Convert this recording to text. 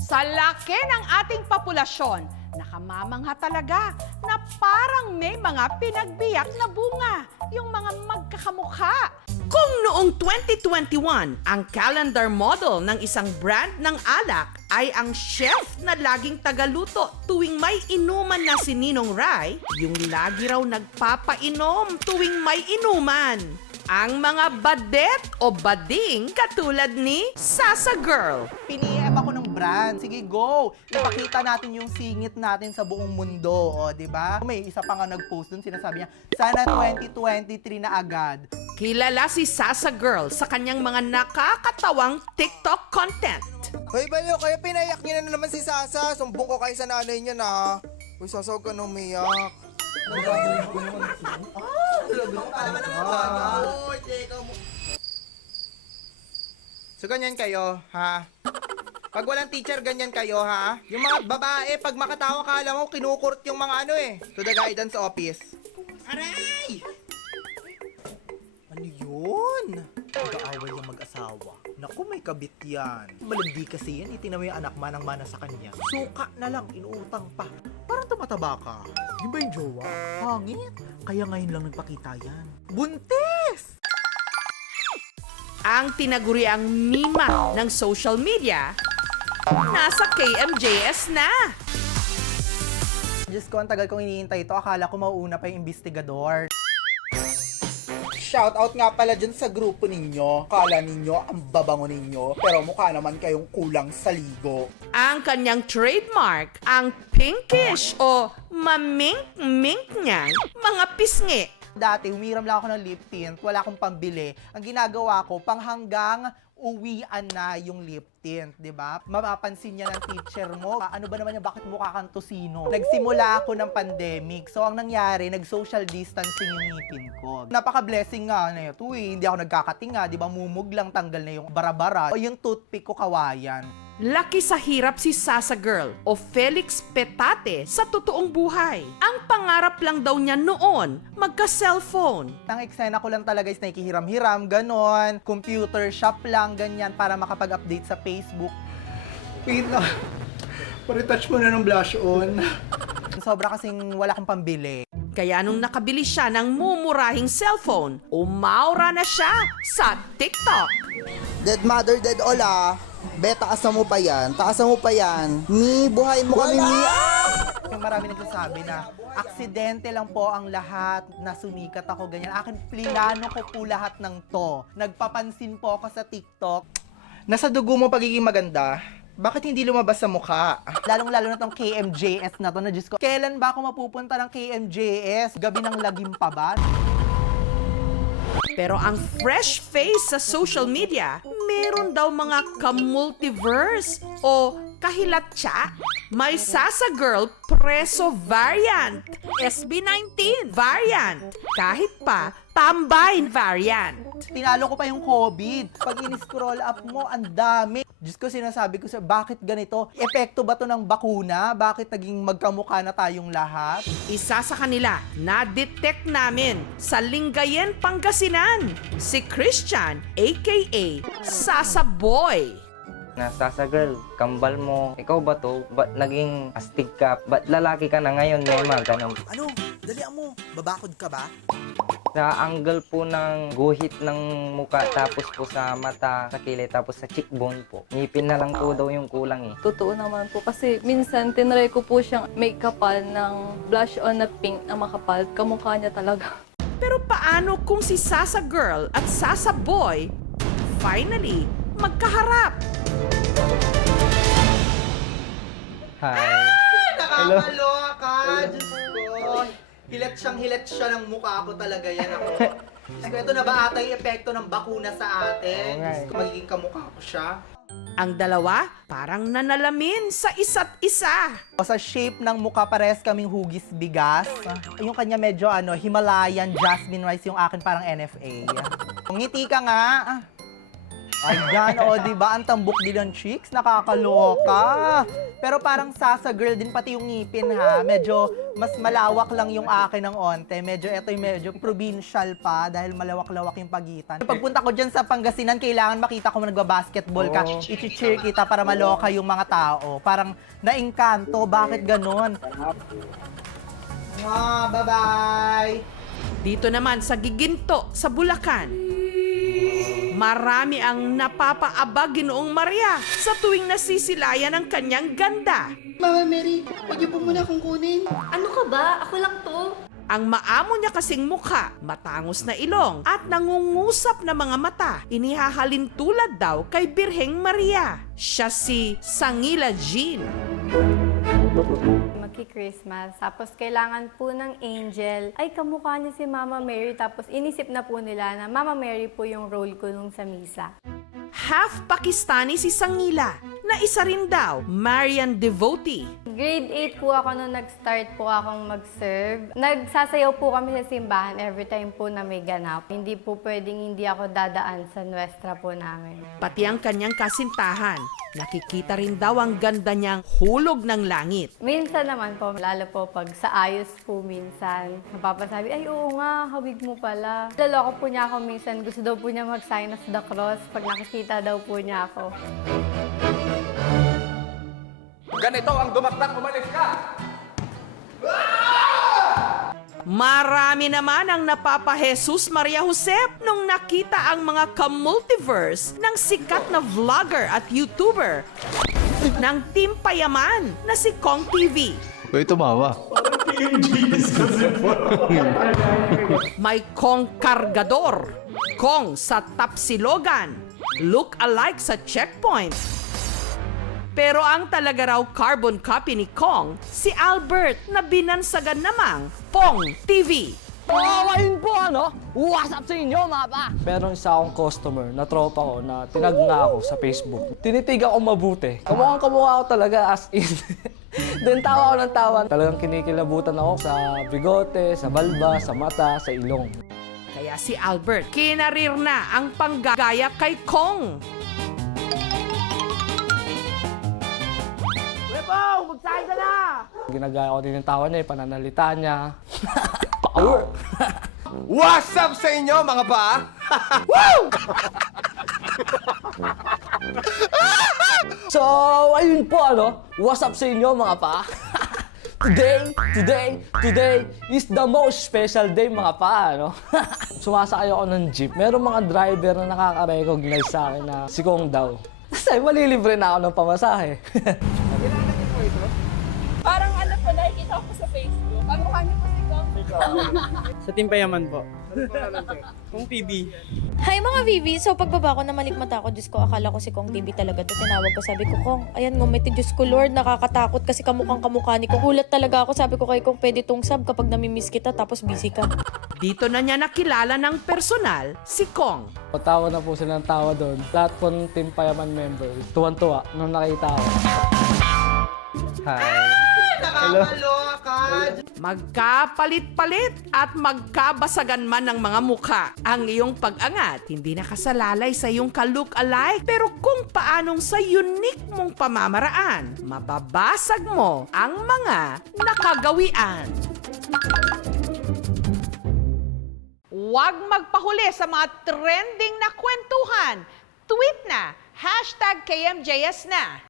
Sa laki ng ating populasyon, nakamamangha talaga na parang may mga pinagbiyak na bunga, yung mga magkakamukha. Kung noong 2021, ang calendar model ng isang brand ng alak ay ang chef na laging tagaluto tuwing may inuman na si Ninong Rai, yung lagi raw nagpapainom tuwing may inuman. Ang mga badet o bading katulad ni Sasa Girl. Piniem ako ng brand. Sige, go! Ipakita natin yung singit natin sa buong mundo, o, di ba? May isa pa nga nag-post dun, sinasabi niya, sana 2023 na agad. Kilala si Sasa Girl sa kanyang mga nakakatawang TikTok content. Hoy, Balo, kaya pinayak niya na naman si Sasa. Sumbong ko kayo sa nanay niya na. Uy, Sasa, huwag ka nang umiyak. So, ganyan kayo, ha? Pag walang teacher, ganyan kayo, ha? Yung mga babae, pag makatawa ka, alam mo, kinukurt yung mga ano eh. To the guidance office. Aray! Ano yun? Mag-aaway yung mag-asawa. Naku, may kabit yan. Malandi kasi yan, itinaway yung anak manang-mana sa kanya. Suka na lang, inuutang pa. Parang tumataba ka. Di ba yung jowa? Hangit. Kaya ngayon lang nagpakita yan. Buntis! Ang tinaguriang mima ng social media, nasa KMJS na. Diyos ko, ang tagal kong iniintay ito. Akala ko mauuna pa yung investigador. Shoutout nga pala dyan sa grupo ninyo. Kala ninyo ang babango ninyo, pero mukha naman kayong kulang sa ligo. Ang kanyang trademark, ang pinkish o mamink-mink niyang mga pisngi. Dati, humiram lang ako ng lip tint. Wala akong pambili. Ang ginagawa ko, panghanggang uwian na yung lip tint, di ba? Mapapansin niya ng teacher mo, ano ba naman yan, bakit mukha kang tosino? Nagsimula ako ng pandemic. So, ang nangyari, nag-social distancing yung ngipin ko. Napaka-blessing nga na ito eh. Hindi ako nagkakatinga, di ba? Mumug lang, tanggal na yung bara-bara. O yung toothpick ko, kawayan. Laki sa hirap si Sasa Girl o Felix Petate sa totoong buhay. Ang pangarap lang daw niya noon, magka-cellphone. Ang eksena ko lang talaga is nakikihiram-hiram, ganon. Computer shop lang, ganyan, para makapag-update sa Facebook. Wait lang. Paretouch mo na ng blush on. Sobra kasing wala kang pambili. Kaya nung nakabili siya ng mumurahing cellphone, umaura na siya sa TikTok. Dead mother, dead all ah. Be, taasan mo pa yan. Taasan mo pa yan. Ni, buhayin mo kami, ni. Yung marami nagsasabi na aksidente lang po ang lahat, na sumikat ako, ganyan. Akin, plinano ko po lahat ng to. Nagpapansin po ako sa TikTok. Nasa dugo mo pagiging maganda. Bakit hindi lumabas sa mukha? Lalong-lalo na tong KMJS na to, na Diyos ko. Kailan ba ako mapupunta ng KMJS? Gabi ng lagim pa ba? Pero ang fresh face sa social media, meron daw mga ka-multiverse o kahilatsa. May Sasa Girl preso variant, SB19 variant, kahit pa Tambay variant. Tinalo ko pa yung COVID. Pag in-scroll up mo, ang dami. Diyos ko, sinasabi ko sa bakit ganito? Epekto ba to ng bakuna? Bakit naging magkamukha na tayong lahat? Isa sa kanila, na-detect namin sa Lingayen, Pangasinan, si Christian aka Sasa Boy. Na Sasa Girl, kambal mo. Ikaw ba to? Ba't naging astig ka? Ba't lalaki ka na ngayon, Nema? Ganun. Ano? Dalian mo. Babakod ka ba? Sa angle po ng guhit ng muka, tapos po sa mata, sa kilay, tapos sa cheekbone po. Ngipin na lang po daw yung kulang eh. Totoo naman po kasi minsan tinry ko po siyang make-upan ng blush on na pink na makapal. Kamukha niya talaga. Pero paano kung si Sasa Girl at Sasa Boy finally magkaharap? Hi. Nakakaloka! Diyos ko! Hilat siya ng mukha ko talaga yan ako. Diyos ko, ito na ba ata yung epekto ng bakuna sa atin? Diyos ko, magiging kamukha ko siya. Ang dalawa parang nanalamin sa isa't isa. O sa shape ng mukha, pares kaming hugis bigas. Yung kanya medyo Himalayan jasmine rice, yung akin parang NFA. Ngiti ka nga. Ayan, o, di ba? Ang tambok din ng cheeks, nakakaloka. Pero parang Sasa girl din pati yung ngipin, ha? Medyo mas malawak lang yung akin ng onte. Medyo, eto yung medyo provincial pa dahil malawak-lawak yung pagitan. Pagpunta ko dyan sa Pangasinan, kailangan makita ko nagbabasketball ka. I-cheer kita para maloka yung mga tao. Parang naengkanto, bakit ganon? Bye-bye! Dito naman sa Giginto, sa Bulacan, marami ang napapaabag Ginoong Maria sa tuwing nasisilayan ang kanyang ganda. Mama Mary, huwag niyo po muna akong kunin. Ano ka ba? Ako lang to. Ang maamo niya kasing mukha, matangos na ilong, at nangungusap na mga mata, inihahalin tulad daw kay Birheng Maria. Siya si Sangila Jean. Magki-Christmas. Tapos kailangan po ng angel. Ay, kamukha niya si Mama Mary. Tapos inisip na po nila na Mama Mary po yung role ko nung sa misa. Half Pakistani si Sangila, na isa rin daw Marian devotee. Grade 8 po ako nung nag-start po akong mag-serve. Nagsasayaw po kami sa simbahan every time po na may ganap. Hindi po pwedeng hindi ako dadaan sa nuestra po namin. Pati ang kanyang kasintahan, nakikita rin daw ang ganda niyang hulog ng langit. Minsan naman po, lalo po pag sa ayos po minsan, napapasabi, ay oo nga, hawig mo pala. Laloko po niya ako minsan, gusto daw po niya mag-sign of the cross pag nakikita daw po niya ako. Ganito ang dumaktak, umalis ka! Marami naman ang napapa-Jesus Maria Josep nung nakita ang mga ka-multiverse ng sikat na vlogger at YouTuber ng Team Payaman na si Kong TV. Uy, tumawa. May Kong Kargador, Kong sa Tapsilogan, look alike sa Checkpoint. Pero ang talaga raw carbon copy ni Kong, si Albert na binansagan namang Pong TV. Ayun po ano, what's up sa inyo mga pa? Meron isa akong customer na tropa ko na tinag nga ako sa Facebook. Tinitigan ko mabuti. Kamukha ko talaga as in. Then tawa ako ng tawa. Talagang kinikilabutan ako sa bigote, sa balba, sa mata, sa ilong. Kaya si Albert, kinarir na ang panggagaya kay Kong. Ginagaya ko din yung tawa niya, pananalita niya. Power! What's up sa inyo, mga pa? So, ayun po ano, what's up sa inyo mga pa? Today is the most special day mga pa, ano? Sumasakay ako ng jeep. Merong mga driver na nakaka-recognize sa akin na si Kong daw. Kasi malilibre na ako ng pamasahe. Parang ano po, nakikita ko sa Facebook. Kamukha niyo po si Kong. Sa Team Payaman po. Kung TV. Hi mga Vivi! So pagbaba ko na malikmata ako, Diyos ko, akala ko si Kong TV talaga to. Tinawag ko, sabi ko, Kong, ayan ngumiti, Diyos ko Lord, nakakatakot kasi kamukhang kamukha ni Kong. Ulat talaga ako, sabi ko kay Kong, pwede tong sub kapag namimiss kita tapos busy ka. Dito na niya nakilala ng personal si Kong. Tawa na po sila ng tawa doon. Lahat po ng Team Payaman member, tuwan-tuwa nung nakita ako. Hi. Nakakaloka! Magkapalit-palit at magkabasagan man ng mga mukha. Ang iyong pag-angat, hindi nakasalalay sa iyong ka-look-alike, pero kung paanong sa unique mong pamamaraan, mababasag mo ang mga nakagawian. Huwag magpahuli sa mga trending na kwentuhan. Tweet na, #KMJS na.